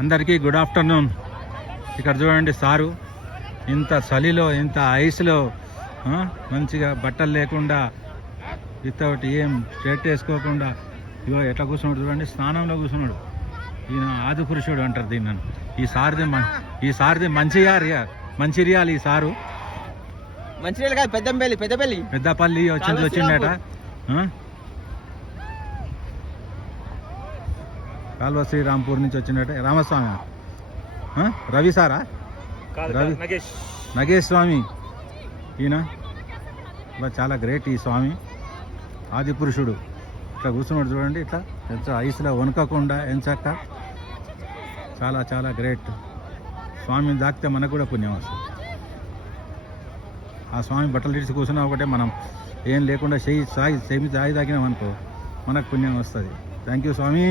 అందరికీ good afternoon. ఇక్కడ చూడండి సారు ఇంత చలిలో ఇంత ఐస్లో మంచిగా బట్టలు లేకుండా వితౌట్ ఏం షర్ట్ వేసుకోకుండా ఇగో ఎట్లా కూర్చున్నాడు చూడండి, స్నానంలో కూర్చున్నాడు. ఈయన ఆది పురుషుడు అంటారు దీన్ని. ఈ సారిది మంచిర్యాల. ఈ సారు మంచిర్యాల కాదు, పెద్దపల్లి వచ్చిండట. కాల్వ శ్రీరాంపూర్ నుంచి వచ్చినట్టే రామస్వామి రవి సారా రవి నగేష్ స్వామి. ఈయన ఇట్లా చాలా గ్రేట్ ఈ స్వామి, ఆది పురుషుడు. ఇట్లా కూర్చున్నాడు చూడండి, ఇట్లా ఐస్లో వణకకుండా ఎంచక్క చాలా చాలా గ్రేట్. స్వామిని దాకితే మనకు కూడా పుణ్యం వస్తుంది. ఆ స్వామి బట్టలు తీసి కూర్చున్నా ఒకటే, మనం ఏం లేకుండా చేయి తాగినాం అనుకో మనకు పుణ్యం వస్తుంది. Thank you Swamy.